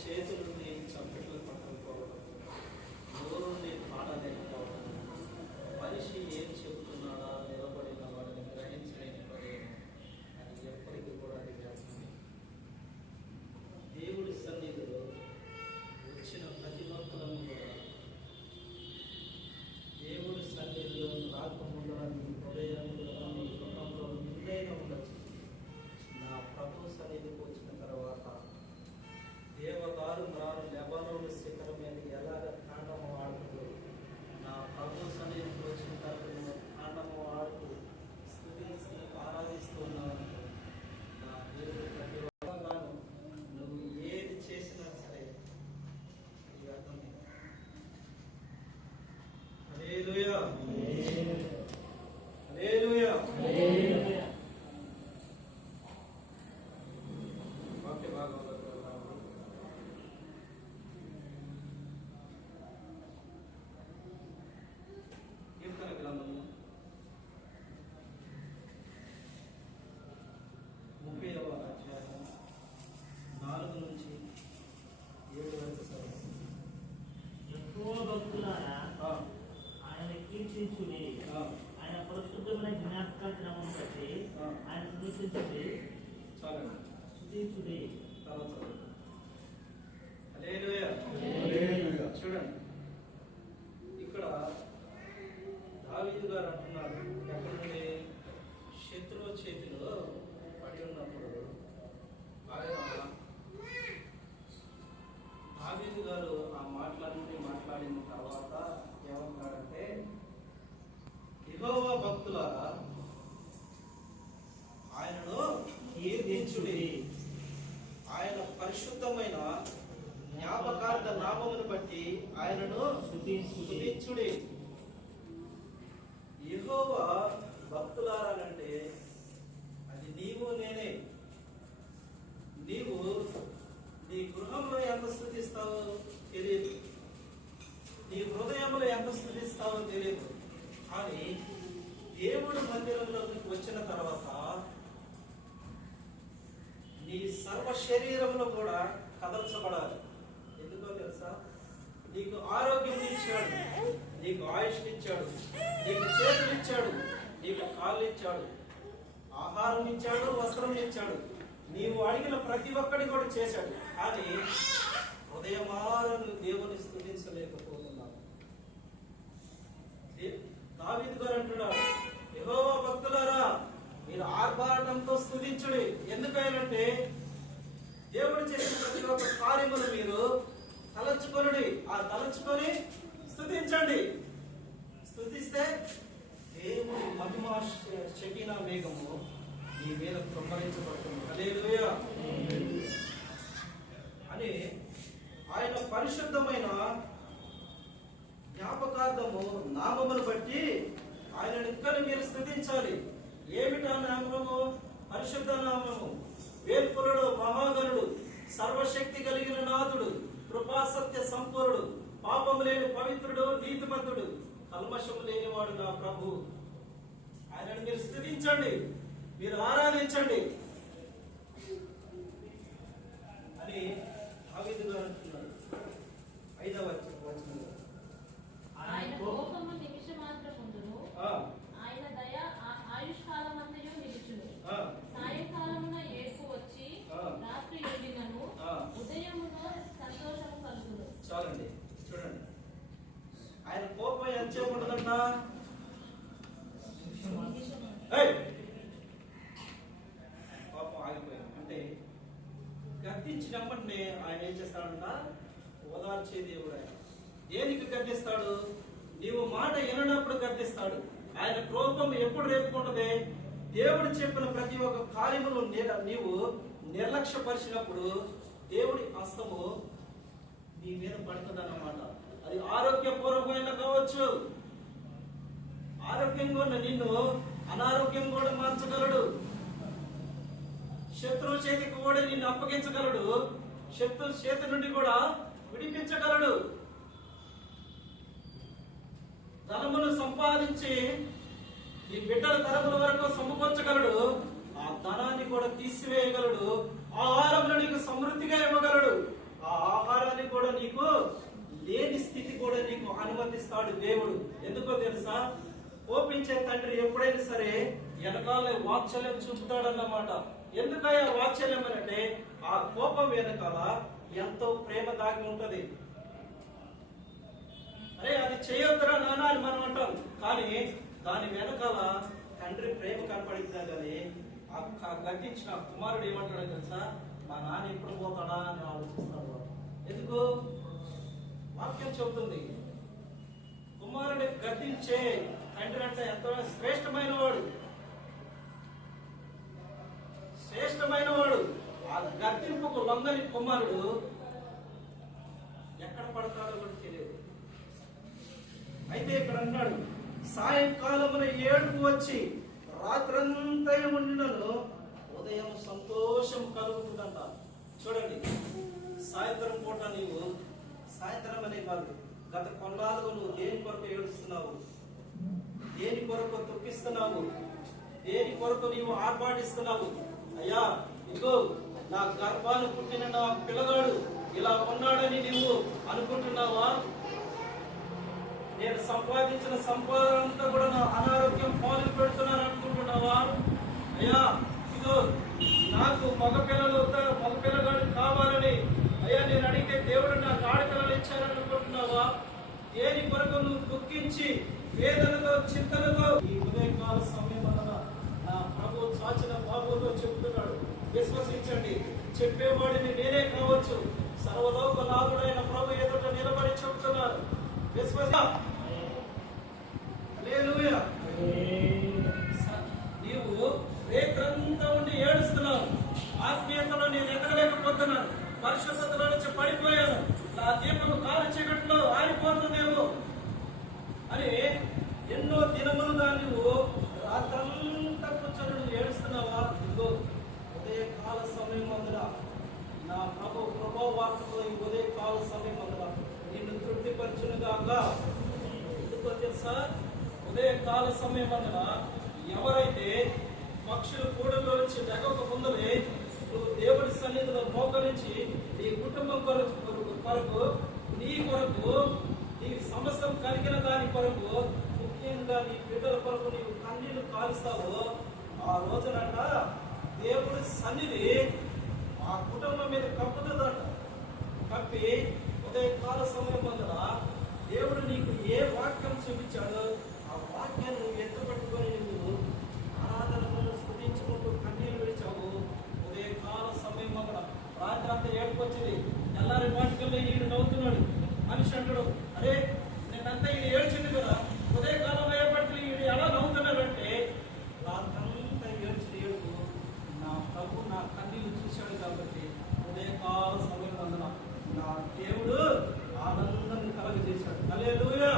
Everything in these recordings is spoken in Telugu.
చేతులుండి చప్పట్లు పట్టుకోవడం, నోరుండి పాడలేకపోవడం, మనిషి ఏం చెబుతున్నాడా నిలబడిన వాడిని గ్రహించలేనిపడేమో అది ఎప్పటికీ కూడా అది చేస్తుంది. దేవుడి సన్నిధిలో వచ్చిన ప్రతి ఒక్కరము కూడా దేవుడి సన్నిధిలో రాకముందర నీ హృదయంలో నీ గృహంలో నిండైన ఉండొచ్చు. నా ప్రభు సన్నిధికి వచ్చిన తర్వాత దేవదారు మ్రాను లెబనోను శిఖరం మీద ఎలాగ తాండము ఆడుతూ నా ప్రభు సన్నిధికి వచ్చిన తర్వాత తాండము ఆడుతూ స్తుతిస్తూ ఆరాధిస్తూ ఉన్నాను. నా దేవుడు ప్రతి ఒక్కగాను నువ్వు ఏది చేసినా సరే ఇది అర్థం. హల్లెలూయా, హల్లెలూయా. వాక్య భాగంలో కీర్తన గ్రంథము 30వ అధ్యాయం 4 నుంచి 7 వరకు చదువు. ఎక్కువ భక్తులారా ఆయన కీర్తించుడి, ఆయన పరిశుద్ధమైన జ్ఞాపకాల క్రమం బట్టి ఆయన స్తుతించుడి. చాలండి, స్తుతించుడి. తర్వాత హల్లెలూయా. చూడండి, ఇక్కడ దావీదు గారు అంటున్నారు, ఎక్కడుండే శత్రువు చేతిలో పడి ఉన్నప్పుడు ఆయన దావీదు గారు ఆ మాటలన్నీ మాట్లాడిన తర్వాత ఏమంటారంటే, యెహోవా భక్తులారా ఆయనను కీర్తించుడి, ఆయన పరిశుద్ధమైన జ్ఞాపకార్థ నామమును బట్టి ఆయనను స్తుతించుడి. యెహోవా భక్తులారాలంటే అది నీవు నేనే. నీవు నీ గృహంలో ఎంత స్తుతిస్తావో తెలియదు, నీ హృదయంలో ఎంత స్తుతిస్తావో తెలియదు. కానీ దేవుడు మందిరంలోకి వచ్చిన తర్వాత నీ సర్వ శరీరంలో కూడా కదల్చబడాలి. ఎందుకో తెలుసా? నీకు ఆరోగ్యం ఇచ్చాడు, నీకు ఆయుష్ ఇచ్చాడు, నీకు చేతులు ఇచ్చాడు, నీకు కాళ్ళు ఇచ్చాడు, ఆహారం ఇచ్చాడు, వస్త్రం ఇచ్చాడు, నీవు అడిగిన ప్రతి ఒక్కడి కూడా చేశాడు. కానీ హృదయమారను దేవుని స్తుతించలేకపోతున్నావు. దావీదు గారు అంటున్నాడు, యెహోవా భక్తులారా మీరు ఆర్భాటంతో స్తుతించుడి. ఎందుకనంటే దేవుడు చేసిన ప్రతి ఒక్క కార్యములు మీరు తలంచుకొనుడి. ఆ తలంచుకొని స్తుతించండి. స్తుతిస్తే దేవుని మహిమ షకీనా వేగము నీ మీద కృమ్మరించబడుతుంది. హల్లెలూయా అని ఆయన పరిశుద్ధమైన జ్ఞాపకార్థము నామమును బట్టి ఆయనను ఇక్కడ మీరు స్తుతించాలి. ఏమిటా నామము? పరిశుద్ధ నామము. వేల్పురుడు, మహాగణుడు, సర్వశక్తి కలిగిన నాథుడు, కృపాసత్య సంపూర్ణుడు, పాపము లేని పవిత్రుడు, నీతిమంతుడు, కల్మషము లేనివాడు నా ప్రభు. ఆయనను మీరు స్తుతించండి, మీరు ఆరాధించండి అని దావీదు గారు అంటున్నాడు. 5వ వచనంలో ఆయన కోపము నిమిషమాత్రముందును, ఆయన దయ ఆయుష్కాలమంతయు నిలుచును. సాయంకాలమున ఏడ్పు వచ్చి రాత్రి ఎండినను ఉదయమున సంతోషము కలుగును. చాలండి, చూడండి, ఆయన కోపం ఎంతసేపు ఉంటుందంట? కోపం ఆగిపోయింది అంటే గద్దించినప్పటినే ఆయన ఏం చేస్తాడంట? ఓదార్చే దేవుడు ఆయన. దేనికి గద్దిస్తాడు? నీవు మాట విననప్పుడు గద్దిస్తాడు. ఆయన కోపం ఎప్పుడు రేపుకుంటుంది? దేవుడు చెప్పిన ప్రతి ఒక్క కార్యమును నీవు నిర్లక్ష్యపరిచినప్పుడు దేవుడి హస్తము నీ మీద పడుతుంది అన్నమాట. అది ఆరోగ్యపూర్వకమైన కావచ్చు, ఆరోగ్యంగా ఉన్న నిన్ను అనారోగ్యం కూడా మార్చగలడు. శత్రువు చేతికి కూడా నిన్ను అప్పగించగలడు, శత్రు చేతి నుండి కూడా విడిపించగలడు. ధనమును సంపాదించి ఈ బిడ్డల తరముల వరకు సమకూర్చగలడు. ఆ ధనాన్ని కూడా తీసివేయగలడు. ఆహారంలో నీకు సమృద్ధిగా ఇవ్వగలడు. ఆ ఆహారాన్ని కూడా నీకు లేని స్థితి కూడా నీకు అనుమతిస్తాడు దేవుడు. ఎందుకో తెలుసా? కోపించే తండ్రి ఎప్పుడైనా సరే వెనకాల వాత్సల్యం చూపుతాడన్నమాట. ఎందుకయ్యా వాత్సల్యం అంటే ఆ కోపం వెనకాల ఎంతో ప్రేమ దాగి ఉంటది. అరే అది చేయొద్దురా నాన్న అని మనం అంటాం, కానీ దాని వెనకాల తండ్రి ప్రేమ కనపడిందా. కానీ ఆ గట్టించిన కుమారుడు ఏమంటాడో తెలుసా? మా నాన్న ఎప్పుడు పోతాడా అని ఆలోచిస్తాడు. ఎందుకు? వాక్యం చెబుతుంది కుమారుడి గద్దించే తండ్రి అంటే ఎంతో శ్రేష్టమైన వాడు. ఆ గద్దింపుకు లొంగని కుమారుడు ఎక్కడ పడతాడో కూడా తెలియదు. అయితే ఇక్కడ అన్నాడు, సాయంకాలమున ఏడుపు వచ్చి రాత్రంతా ఉండినను ఉదయం సంతోషం కలుగుతుందంట. చూడండి, సాయంత్రం పూట నీవు, సాయంత్రం అనే కాదు, గత కొన్నాళ్ళుగా నువ్వు దేని కొరకు ఏడుస్తున్నావు? దేని కొరకు దుఃఖిస్తున్నావు? దేని కొరకు నీవు ఆర్భాటిస్తున్నావు? అయ్యా ఇగో నా గర్భాన్ని పుట్టిన నా పిల్లగాడు ఇలా ఉన్నాడని నీవు అనుకుంటున్నావా? నేను సంపాదించిన సంపాదన అంతా కూడా నా అనారోగ్యం పాలు పెడుతున్నాను అనుకుంటున్నావా? అయ్యా ఇదో నాకు మగ పిల్లగాడు కావాలని అయ్యా నేను అడిగితే దేవుడు నాకు ఆడపిల్లలు ఇచ్చారని అనుకుంటున్నావా? దేని కొరకు నువ్వు దుఃఖించి వేదనతో చింతనతో ఈ ఉదయకాల సమయం వలన నా ప్రభు చాచిన బాబుతో చెబుతున్నాడు, విశ్వసించండి. చెప్పేవాడిని నేనే కావచ్చు, సర్వలోక నాథుడైన ప్రభు ఎదుట నిలబడి చెబుతున్నారు. నీవు రేత్రంతా ఉండి ఏడుస్తున్నావు. ఆత్మీయతలో నేను ఎదగలేకపోతున్నాను, పరిశుద్ధతలో నుంచి పడిపోయాను, నా దీపము కాలు చీకట్లో ఆరిపోతుందేమో అని ఎన్నో దినములుగా నువ్వు రాత్రంతా కూర్చొని నువ్వు ఏడుస్తున్నావా? ఇదిగో ఉదయకాల సమయం అందున నా ప్రభు వార్తలో ఈ ఉదయకాల సమయం అందున నిన్ను తృప్తిపరచునుగాక. ఎందుకో తెలుసా? ఉదయకాల సమయం అందున ఎవరైతే పక్షులు కూడలో నుంచి జగక ముందరే నువ్వు దేవుడి సన్నిధిలో మోకరించి నీ కుటుంబం కొరకు నీ కొరకు నీ సమస్తం కలిగిన దాని కొరకు, ముఖ్యంగా నీ బిడ్డల కొరకు నీవు కన్నీళ్లు కాలుస్తావో ఆ రోజునంట దేవుడి సన్నిధి ఆ కుటుంబం మీద కప్పుతుందంట. కప్పి ఉదయకాల సమయం వల్ల దేవుడు నీకు ఏ వాక్యం చూపించాడో ఆ వాక్యాన్ని నువ్వు ఎత్తుపట్టుకొని నువ్వు ఆరాధనను స్తుతించుకుంటూ కన్నీళ్లు విడిచావు. ఉదయకాల సమయం వల్ల రాత్రి అంతా ఏడుకొచ్చింది. తెల్లారి వాటికల్లో ఈడు నవ్వుతున్నాడు. మనిషి అంటాడు, అరే నేనంతా ఈడు ఏడ్చింది కదా, ఉదయకాలం అయ్యేపటికి ఈడు ఎలా నవ్వుతున్నాడంటే రాత్రంతా ఏడ్చిన ఏడుపు నా ప్రభు నా కన్నీళ్ళు చూశాడు కాబట్టి ఉదయకాల సమయం వల్ల నా దేవుడు ఆనందం కలగజేశాడు. హల్లెలూయా.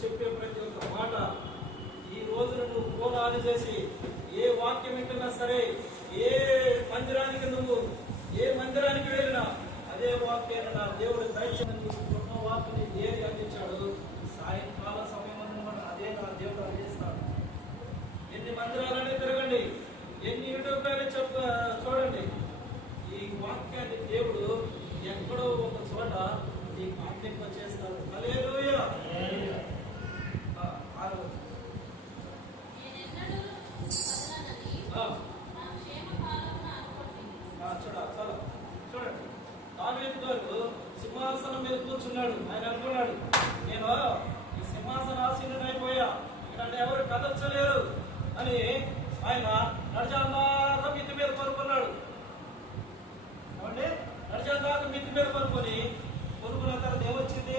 చెప్పే ప్రతి ఒక్క మాట ఈ రోజున నువ్వు ఫోన్ చేసి ఏ వాక్యం వింటున్నా సరే, ఏ మందిరానికి వెళ్ళినా అదే వాక్యాన్ని నా దేవుడు దయచేసి వాక్యాన్ని ఏది అందించాడు. సాయంకాల సమయం అదే నా దేవుడు అందిస్తాడు. ఎన్ని మందిరాలనే తిరగండి, ఎన్ని యూట్యూబ్లనే చూడండి, ఈ వాక్యాన్ని దేవుడు ఎక్కడో ఒక చోట నీకు అందింప చేస్తాడు. హల్లెలూయా. చూడండి, దావీదు గారు సింహాసనం మీద కూర్చున్నాడు. ఆయన అనుకున్నాడు, నేను ఈ సింహాసనాసీనుడైపోయా, ఇక్కడ ఎవరు కదర్చలేరు అని ఆయన నడిచాక మిద్ది మీద పడుకున్నాడు. నడిచాక మిద్ది మీద పడుకున్న తర్వాత ఏమొచ్చింది?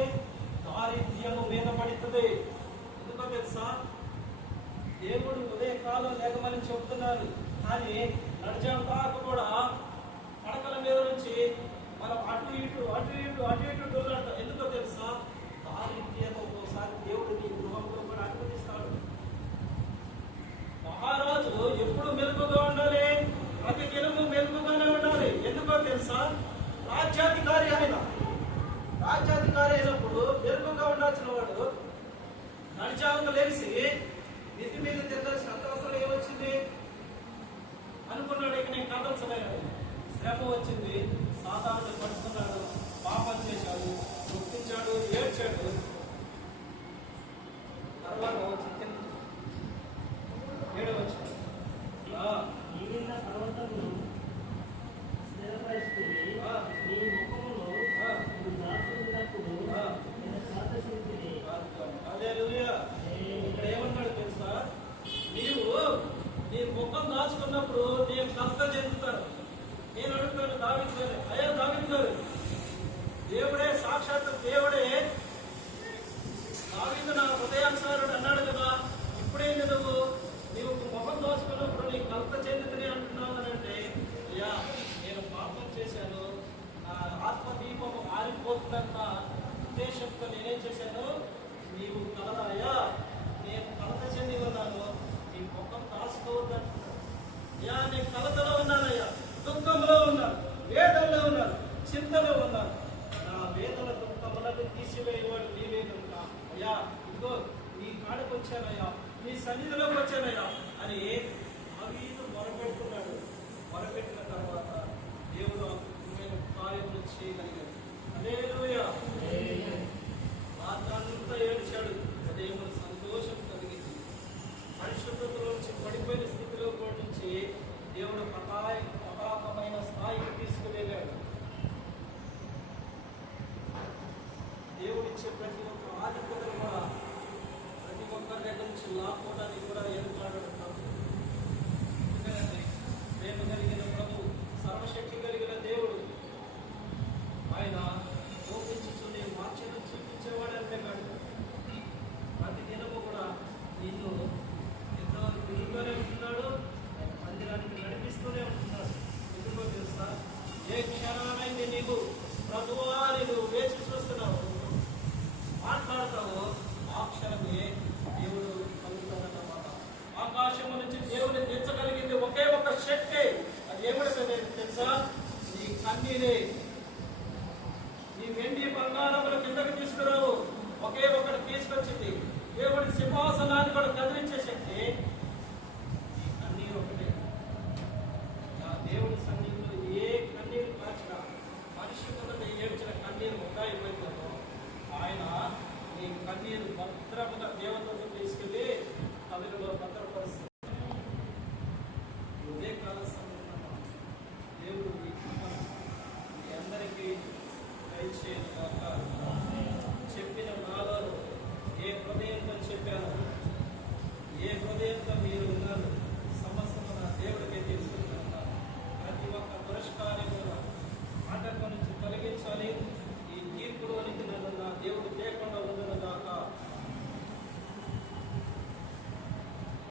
దారిద్ర్యము మీద పడుతుంది. ఎందుకో తెలుసా? దేవుడు ఉదయకాలం ఎగమని చెప్తున్నారు. కానీ నడిచాం దాకా కూడా పడకల మీద నుంచి మనం అటు ఇటు దొరలాడతాం. ఎందుకో తెలుసా? దారి ఒక్కోసారి దేవుడు నీ గృహంలో కూడా అనుమతిస్తాడు. మహారాజు ఎప్పుడు మెలుగుగా ఉండాలి, ప్రతి దినము మెలుగుగానే ఉండాలి. ఎందుకో తెలుసా? రాజ్యాధికారి అయినప్పుడు మెలుగుగా ఉండాల్సిన వాడు నడిచాంగ లేచి నిధి మీద తిరగాల్సిన అవసరం ఏమొచ్చింది అనుకున్నాడు. ఇక నేను కదల్చలేను. శ్రమ వచ్చింది, సాధారణ పడుతున్నాడు, పాపం చేశాడు, గుర్తించాడు, ఏడ్చాడు. తర్వాత వచ్చింది 7వ వచనం. మిగిలిన పర్వతములు స్థిరపరుచుకుని నీ ముఖములో నువ్వు దాచుకున్నప్పుడు నేను శాంతించిని. హల్లెలూయా. ఇక్కడ ఏమన్నాడు తెలుసా? నీవు నీ ముఖం దాచుకున్నప్పుడు నేను కష్ట చెందుతాను. నేను అడుగుతాను దావీదు గారు, అయ్యా దావీదు గారు, దేవుడే సాక్షాత్ దేవుడే దావీదు నా హృదయానుసారుడు అన్నాడు కదా, ఇప్పుడే నీవు ముఖం దోచుకున్నప్పుడు నీకు కష్ట చెందుతుంది అంటున్నావు అని అంటే, అయ్యా నేను పాపం చేశాను, నా ఆత్మదీపము ఆరిపోతుందన్న ఉద్దేశంతో నేనేం చేశాను? నీవు కలరాయా, నేను కలత చెంది ఉన్నాను, నీ ముఖం దాచుకోవద్దంటున్నాను. అయ్యా నేను కలతలో ఉన్నానయ్యా, దుఃఖంలో ఉన్నాను, వేదనలో ఉన్నాను, చింతలో ఉన్నాను. నా వేదన దుఃఖములను తీసివేయవాడు నీవే కనుక అయ్యా ఇదిగో నీ కాడకు వచ్చానయ్యా, నీ సన్నిధిలోకి వచ్చానయ్యా అని దావీదు మొరపెడుతున్నాడు. మొరపెట్టిన తర్వాత దేవుడు కార్యములు చేయగలిగాడు. హల్లెలూయా. రాత్రంతా ఏడ్చాడు, దేవుడు సంతోషం కలిగింది. పరిశుద్ధతలో నుంచి పడిపోయిన స్థితిలో నుంచి దేవుడు ప్రతాపమైన స్థాయికి తీసుకువెళ్ళాడు. దేవుడిచ్చే ప్రతి ఒక్క ఆధిక్యతను కూడా ప్రతి ఒక్కరి దగ్గర నుంచి లాక్కోవడానికి కూడా ఏర్పాటు. ఎందుకంటే ప్రేమ కలిగిన ప్రభు, సర్వశక్తి కలిగిన దేవుడు, ఆయన ఓపించుకుని మార్చను చూపించేవాడు అంటే కాదు, ప్రతి దినము కూడా నిన్ను ఎంతో తిరుగుతూనే ఉంటున్నాడు, మందిరానికి నడిపిస్తూనే ఉంటున్నాడు. ఎందుకో తెలుసా? ఏ క్షణమైంది నీవు ప్రభువా నువ్వు వేచి చూస్తున్నావు, మాట్లాడతావు, ఆ క్షణమే దేవుడు కలుగుతాడన్నమాట. ఆకాశము నుంచి దేవుని తెచ్చగలిగింది ఒకే ఒక శక్తి. అది ఏమిటంటే తెలుసా? నీ కన్నీరే. నీ వెండి బంగారముల కిందకి తీసుకురావు, ఒకే ఒకటి తీసుకొచ్చింది. దేవుడి సింహాసనాన్ని కూడా కదిలించే శక్తి ఈ కన్నీరు ఒకటే. దేవుడి సన్నిధిలో ఏ కన్నీరు కాచినా, మనిషి ముందు ఏడ్చిన కన్నీరు ముద్దా ఇవ్వలేదో ఆయన నీ కన్నీరు భద్రముగా దేవతతో తీసుకెళ్లి కవిలో భద్ర